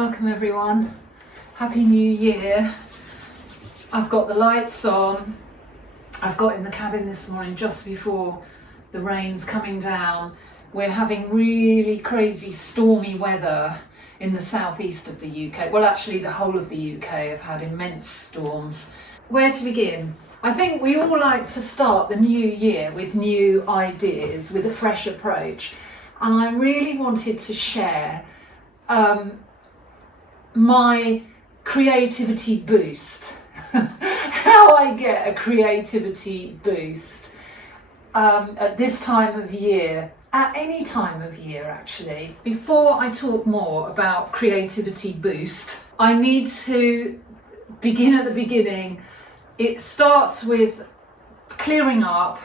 Welcome everyone. Happy New Year. I've got the lights on. I've got in the cabin this morning just before the rain's coming down. We're having really crazy stormy weather in the southeast of the UK. Well, actually the whole of the UK have had immense storms. Where to begin? I think we all like to start the new year with new ideas, with a fresh approach. And I really wanted to share my creativity boost. How I get a creativity boost at this time of year, at any time of year actually. Before I talk more about creativity boost, I need to begin at the beginning. It starts with clearing up,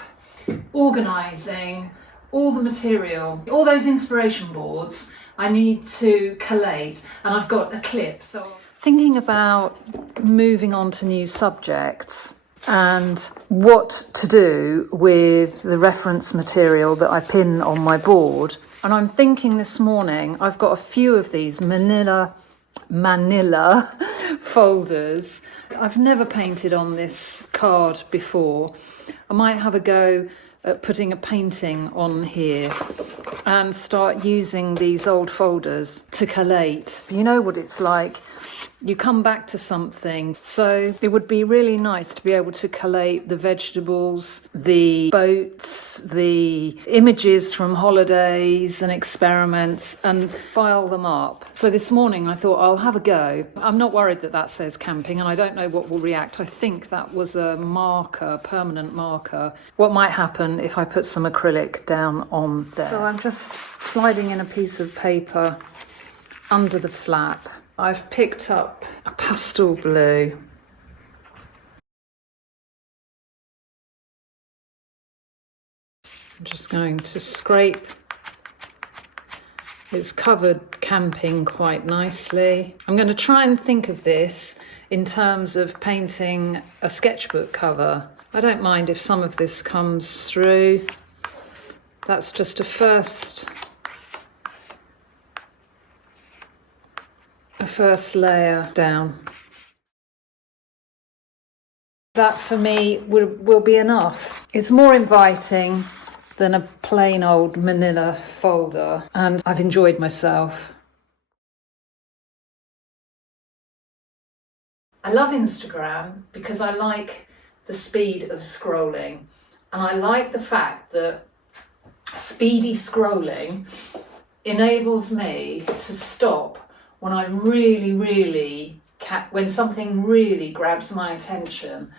organising all the material, all those inspiration boards I need to collate, and I've got a clip. So thinking about moving on to new subjects and what to do with the reference material that I pin on my board. And I'm thinking this morning, I've got a few of these manila folders. I've never painted on this card before. I might have a go at putting a painting on here and start using these old folders to collate. You know what it's like. You come back to something, so it would be really nice to be able to collate the vegetables, the boats, the images from holidays and experiments and file them up. So this morning I thought I'll have a go. I'm not worried that that says camping and I don't know what will react. I think that was a marker, permanent marker. What might happen if I put some acrylic down on there? So I'm just sliding in a piece of paper under the flap. I've picked up a pastel blue. I'm just going to scrape. It's covered camping quite nicely. I'm going to try and think of this in terms of painting a sketchbook cover. I don't mind if some of this comes through. That's just a first layer down. That for me will be enough. It's more inviting than a plain old manila folder, and I've enjoyed myself. I love Instagram because I like the speed of scrolling, and I like the fact that speedy scrolling enables me to stop when I when something really grabs my attention.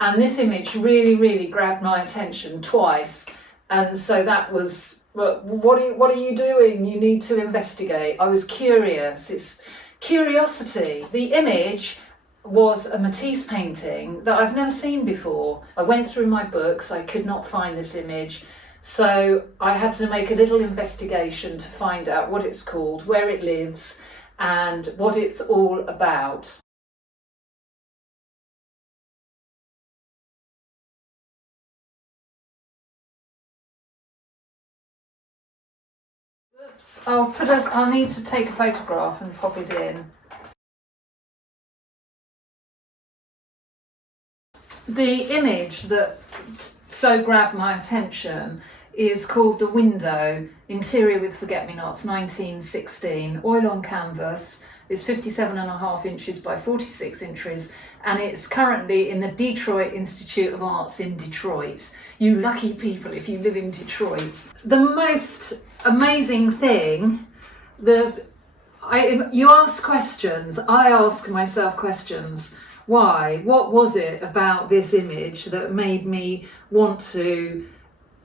And this image really grabbed my attention twice. And so that was, what are you doing? You need to investigate. I was curious. It's curiosity. The image was a Matisse painting that I've never seen before. I went through my books. I could not find this image. So I had to make a little investigation to find out what it's called, where it lives, and what it's all about. Oops, I'll need to take a photograph and pop it in. The image that so grabbed my attention is called The Window, Interior with Forget-Me-Nots, 1916, oil on canvas. It's 57.5 inches by 46 inches, and it's currently in the Detroit Institute of Arts in Detroit. You lucky people if you live in Detroit. The most amazing thing, you ask questions, I ask myself questions. Why? What was it about this image that made me want to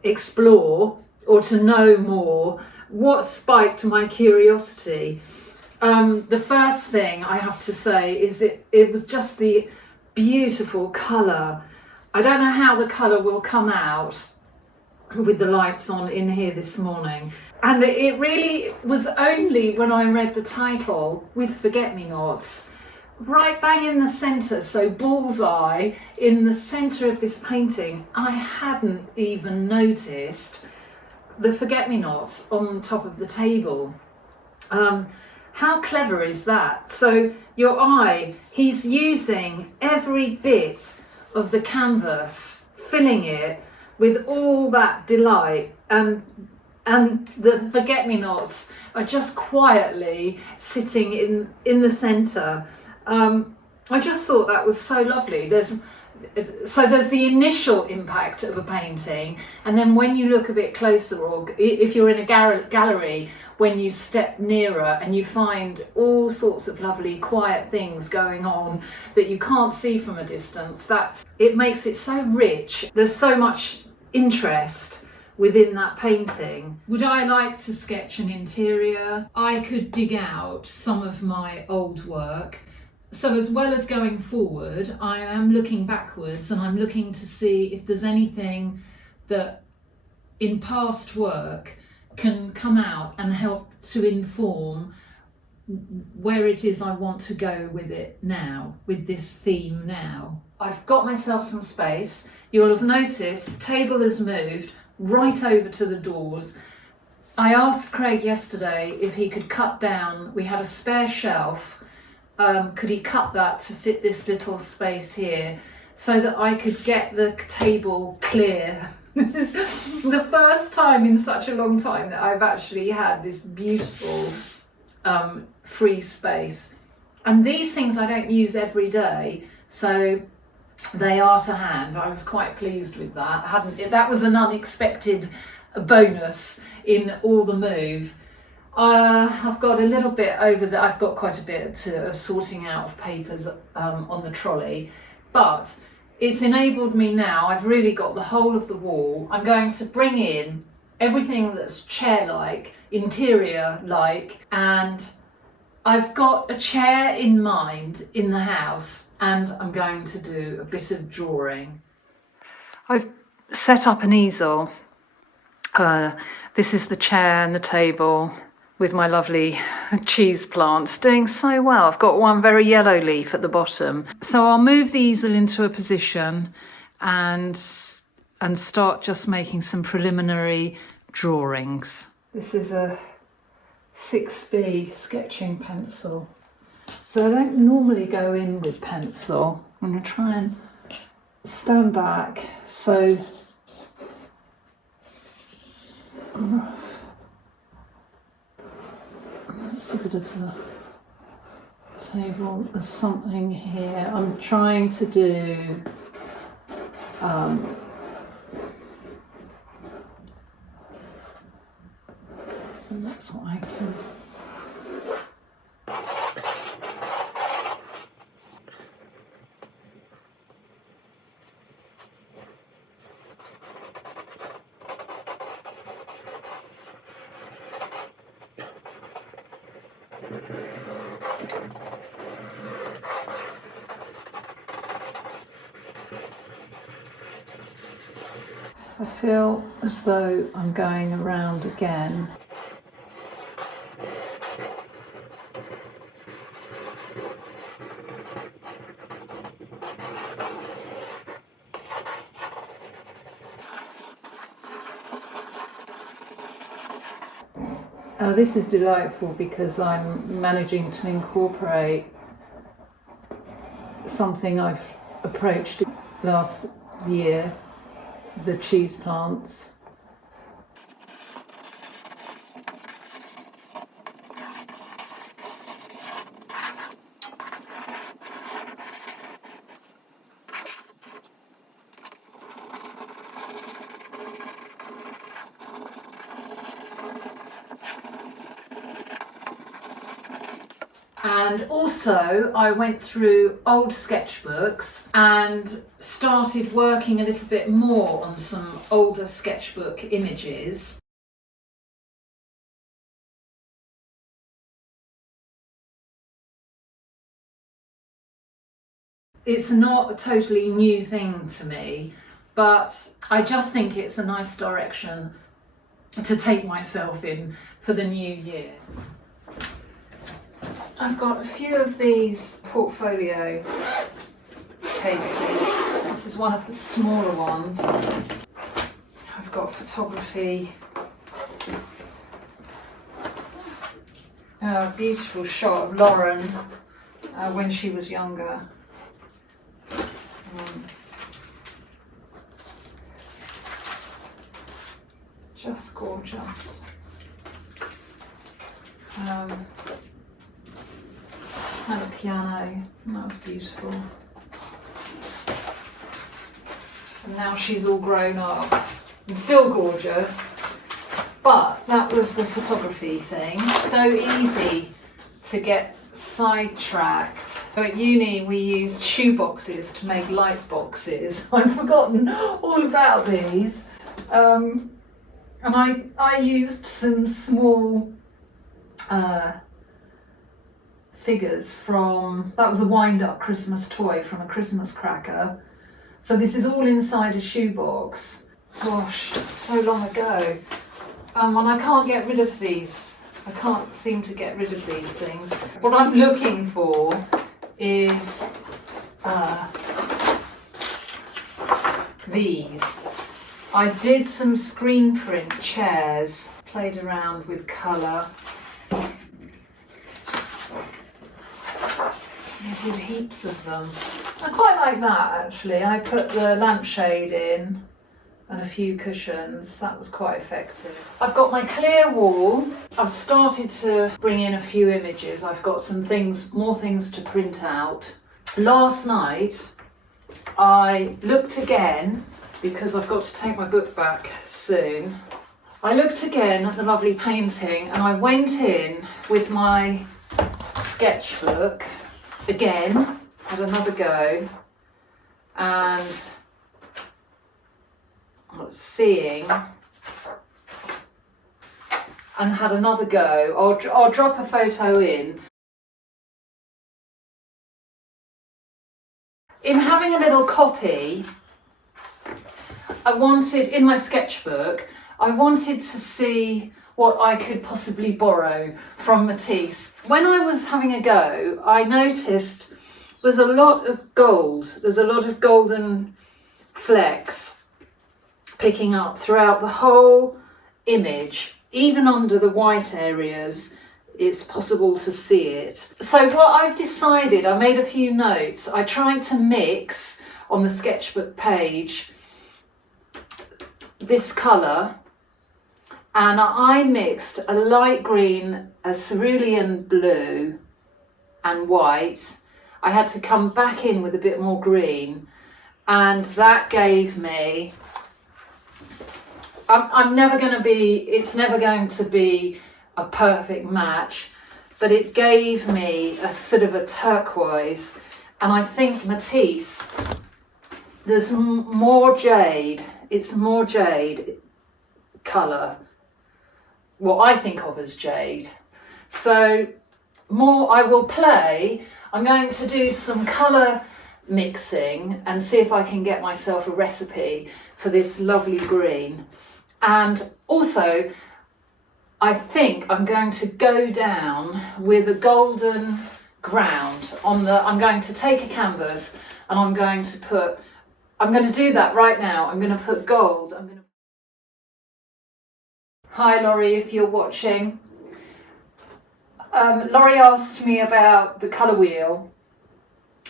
explore or to know more? What spiked my curiosity? The first thing I have to say is it was just the beautiful colour. I don't know how the colour will come out with the lights on in here this morning. And it really was only when I read the title, With Forget-Me-Nots, right bang in the centre, so bullseye in the centre of this painting, I hadn't even noticed the forget-me-nots on top of the table. How clever is that? So your eye, he's using every bit of the canvas, filling it with all that delight, and the forget-me-nots are just quietly sitting in the centre. I just thought that was so lovely. There's the initial impact of a painting, and then when you look a bit closer, or if you're in a gallery, when you step nearer and you find all sorts of lovely quiet things going on that you can't see from a distance, it makes it so rich. There's so much interest within that painting. Would I like to sketch an interior? I could dig out some of my old work. So as well as going forward, I am looking backwards, and I'm looking to see if there's anything that in past work can come out and help to inform where it is I want to go with it now, with this theme now. I've got myself some space. You'll have noticed the table has moved right over to the doors. I asked Craig yesterday if he could cut down, we had a spare shelf, could he cut that to fit this little space here so that I could get the table clear. This is the first time in such a long time that I've actually had this beautiful free space. And these things I don't use every day, so they are to hand. I was quite pleased with that. That was an unexpected bonus in all the move. I've got a little bit I've got quite a bit of sorting out of papers on the trolley, but it's enabled me now. I've really got the whole of the wall. I'm going to bring in everything that's chair-like, interior-like, and I've got a chair in mind in the house, and I'm going to do a bit of drawing. I've set up an easel. This is the chair and the table with my lovely cheese plants doing so well. I've got one very yellow leaf at the bottom. So I'll move the easel into a position and start just making some preliminary drawings. This is a 6B sketching pencil. So I don't normally go in with pencil. I'm going to try and stand back. So that's a bit of the table. There's something here. I'm trying to do so that's what I can. I feel as though I'm going around again. This is delightful because I'm managing to incorporate something I've approached last year, the cheese plants. And also I went through old sketchbooks and started working a little bit more on some older sketchbook images. It's not a totally new thing to me, but I just think it's a nice direction to take myself in for the new year. I've got a few of these portfolio cases. This is one of the smaller ones. I've got photography A beautiful shot of Lauren when she was younger. Just gorgeous. And a piano, and that was beautiful. And now she's all grown up and still gorgeous. But that was the photography thing. So easy to get sidetracked. So at uni we used shoe boxes to make light boxes. I've forgotten all about these. And I used some small figures from, that was a wind-up Christmas toy from a Christmas cracker. So this is all inside a shoebox. Gosh, so long ago. And I can't get rid of these. I can't seem to get rid of these things. What I'm looking for is these. I did some screen print chairs, played around with colour. I did heaps of them. I quite like that actually. I put the lampshade in and a few cushions. That was quite effective. I've got my clear wall. I've started to bring in a few images. I've got some things, more things to print out. Last night I looked again, because I've got to take my book back soon. I looked again at the lovely painting and I went in with my sketchbook again, had another go, and seeing, and had another go. I'll drop a photo in. In having a little copy, I wanted, in my sketchbook, I wanted to see what I could possibly borrow from Matisse. When I was having a go, I noticed there's a lot of gold. There's a lot of golden flecks picking up throughout the whole image. Even under the white areas, it's possible to see it. So what I've decided, I made a few notes. I tried to mix on the sketchbook page this colour, and I mixed a light green, a cerulean blue and white. I had to come back in with a bit more green, and that gave me, I'm never going to be, it's never going to be a perfect match, but it gave me a sort of a turquoise. And I think Matisse, there's more jade, it's more jade colour, what I think of as jade. So more I will play. I'm going to do some colour mixing and see if I can get myself a recipe for this lovely green. And also I think I'm going to go down with a golden ground on the, I'm going to take a canvas and I'm going to do that right now. I'm going to put gold. Hi Laurie, if you're watching. Laurie asked me about the colour wheel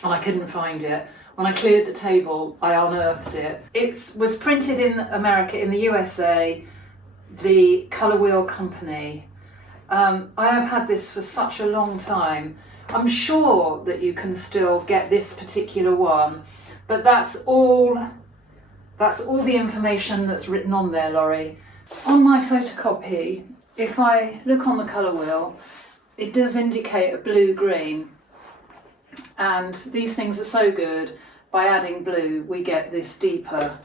and I couldn't find it. When I cleared the table, I unearthed it. It was printed in America, in the USA, the Colour Wheel Company. I have had this for such a long time. I'm sure that you can still get this particular one, but that's all the information that's written on there, Laurie. On my photocopy, if I look on the colour wheel, it does indicate a blue-green, and these things are so good. By adding blue, we get this deeper,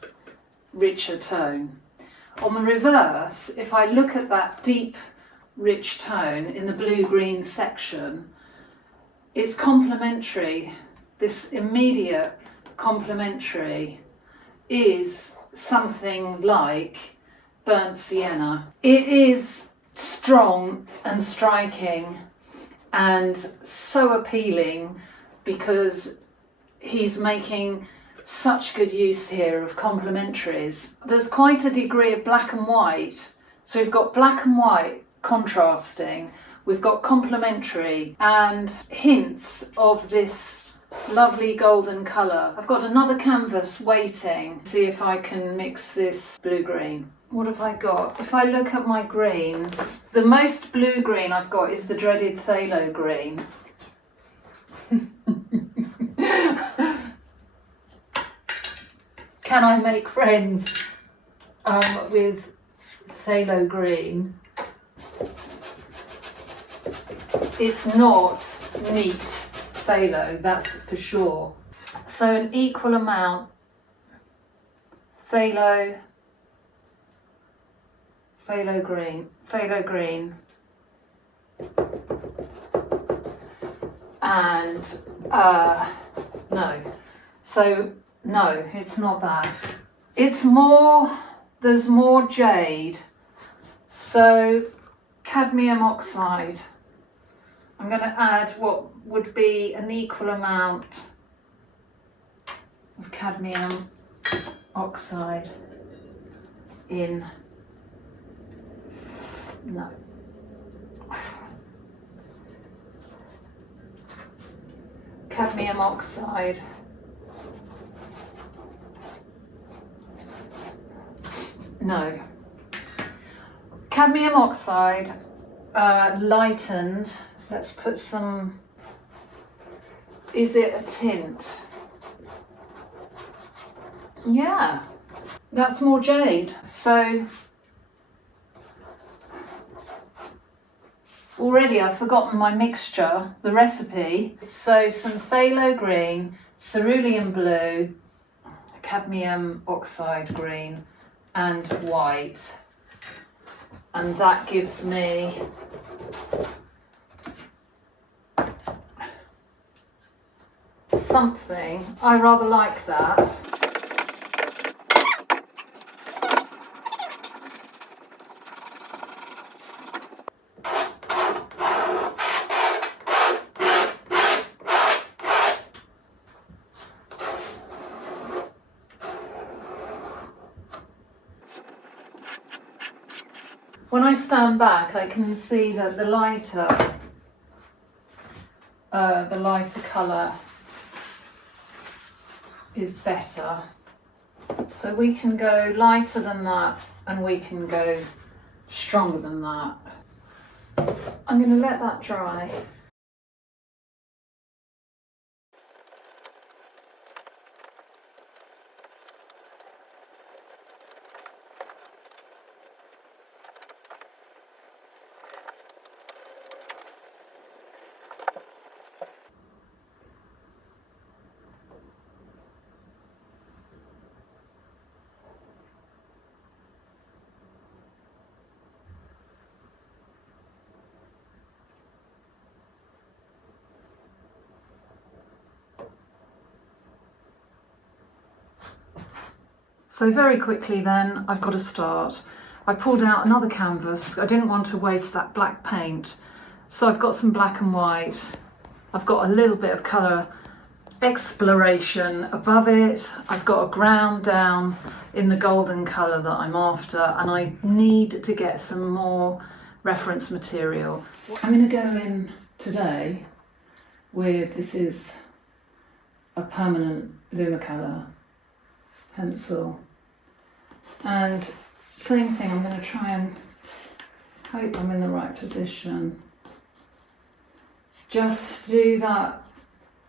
richer tone. On the reverse, if I look at that deep, rich tone in the blue-green section, it's complementary. This immediate complementary is something like burnt sienna. It is strong and striking and so appealing because he's making such good use here of complementaries. There's quite a degree of black and white. So we've got black and white contrasting we've got complementary and hints of this lovely golden colour. I've got another canvas waiting. See if I can mix this blue-green. What have I got? If I look at my greens, the most blue-green I've got is the dreaded phthalo green. Can I make friends with phthalo green? It's not neat phthalo, that's for sure. So an equal amount phthalo green, and no. So no, it's not that. It's more, there's more jade. So cadmium oxide. I'm going to add what would be an equal amount of cadmium oxide in, no. Cadmium oxide. No. Cadmium oxide lightened. Let's put some, is it a tint? Yeah, that's more jade. So already I've forgotten my mixture, the recipe. So some phthalo green, cerulean blue, cadmium oxide green and white. And that gives me something. I rather like that. When I stand back, I can see that the lighter colour is better. So we can go lighter than that and we can go stronger than that. I'm going to let that dry. So very quickly then, I've got to start. I pulled out another canvas. I didn't want to waste that black paint. So I've got some black and white. I've got a little bit of colour exploration above it. I've got a ground down in the golden colour that I'm after, and I need to get some more reference material. I'm going to go in today with, this is a permanent Lumicolour pencil, and same thing, I'm going to try and hope I'm in the right position. Just do that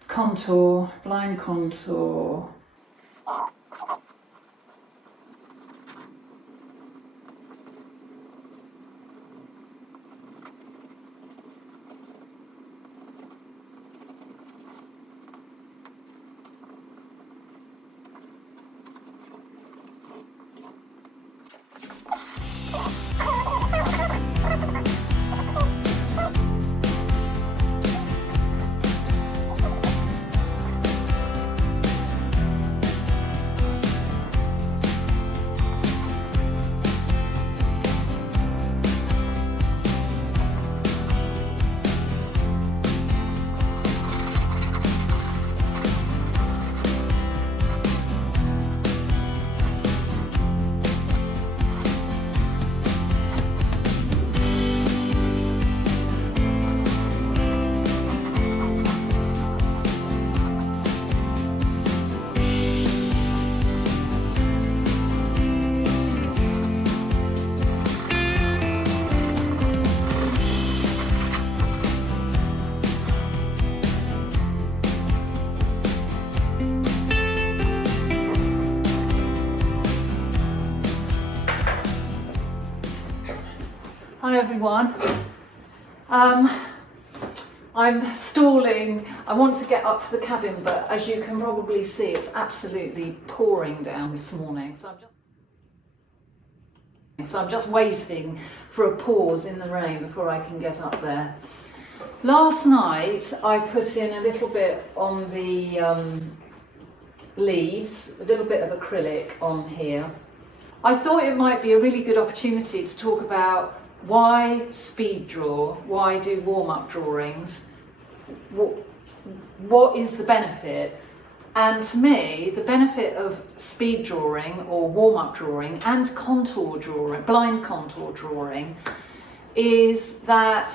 contour, blind contour. everyone. I'm stalling. I want to get up to the cabin, but as you can probably see, it's absolutely pouring down this morning. So I'm just waiting for a pause in the rain before I can get up there. Last night I put in a little bit on the leaves, a little bit of acrylic on here. I thought it might be a really good opportunity to talk about why speed draw, why do warm-up drawings, what is the benefit? And to me, the benefit of speed drawing or warm-up drawing and contour drawing, blind contour drawing, is that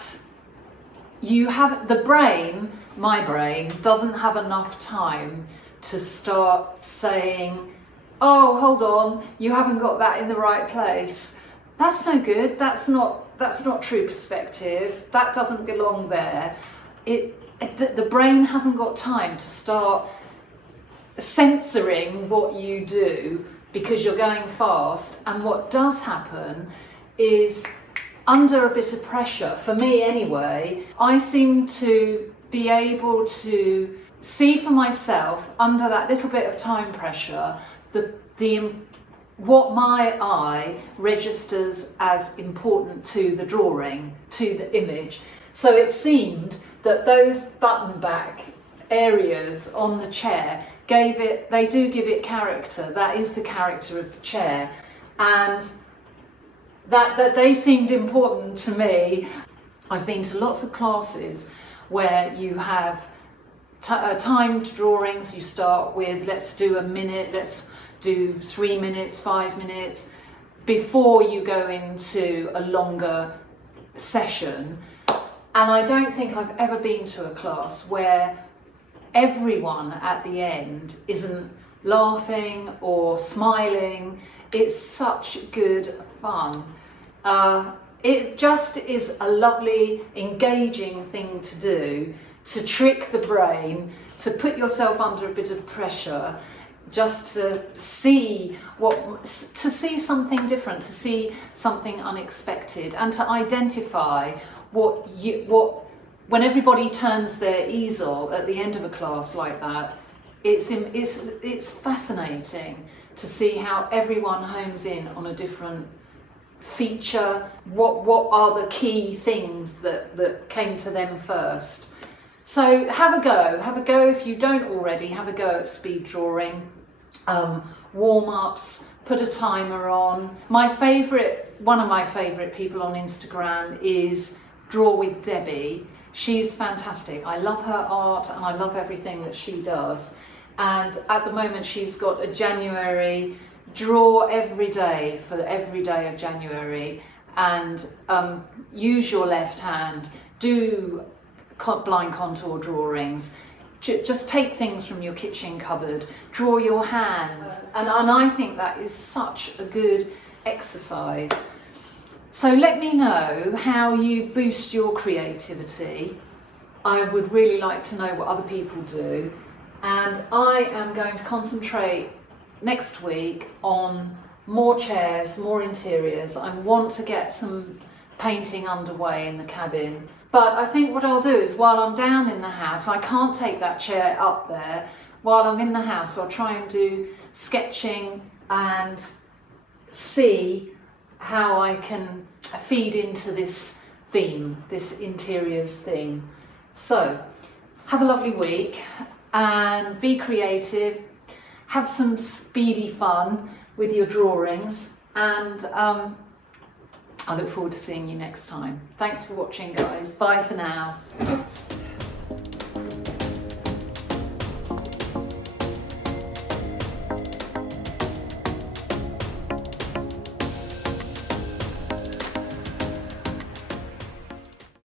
you have, the brain, my brain, doesn't have enough time to start saying, oh, hold on, you haven't got that in the right place. That's no good, that's not true perspective, that doesn't belong there. The brain hasn't got time to start censoring what you do because you're going fast, and what does happen is, under a bit of pressure, for me anyway, I seem to be able to see for myself, under that little bit of time pressure, what my eye registers as important to the drawing, to the image. So it seemed that those button back areas on the chair they do give it character. That is the character of the chair, and that they seemed important to me. I've been to lots of classes where you have timed drawings. You start with, let's do a minute, let's do 3 minutes, 5 minutes, before you go into a longer session. And I don't think I've ever been to a class where everyone at the end isn't laughing or smiling. It's such good fun. It just is a lovely, engaging thing to do, to trick the brain, to put yourself under a bit of pressure, just to see something different, to see something unexpected, and to identify when everybody turns their easel at the end of a class like that. It's fascinating to see how everyone homes in on a different feature. What are the key things that came to them first? So have a go if you don't already. Have a go at speed drawing, warm-ups, put a timer on. One of my favourite people on Instagram is Draw with Debbie. She's fantastic. I love her art and I love everything that she does. And at the moment she's got a January draw every day for every day of January, and use your left hand, do blind contour drawings, just take things from your kitchen cupboard, draw your hands, and I think that is such a good exercise. So let me know how you boost your creativity. I would really like to know what other people do, and I am going to concentrate next week on more chairs, more interiors. I want to get some painting underway in the cabin. But I think what I'll do is, while I'm down in the house, I can't take that chair up there. While I'm in the house, I'll try and do sketching and see how I can feed into this theme, this interiors theme. So, have a lovely week and be creative. Have some speedy fun with your drawings, and I look forward to seeing you next time. Thanks for watching, guys. Bye for now.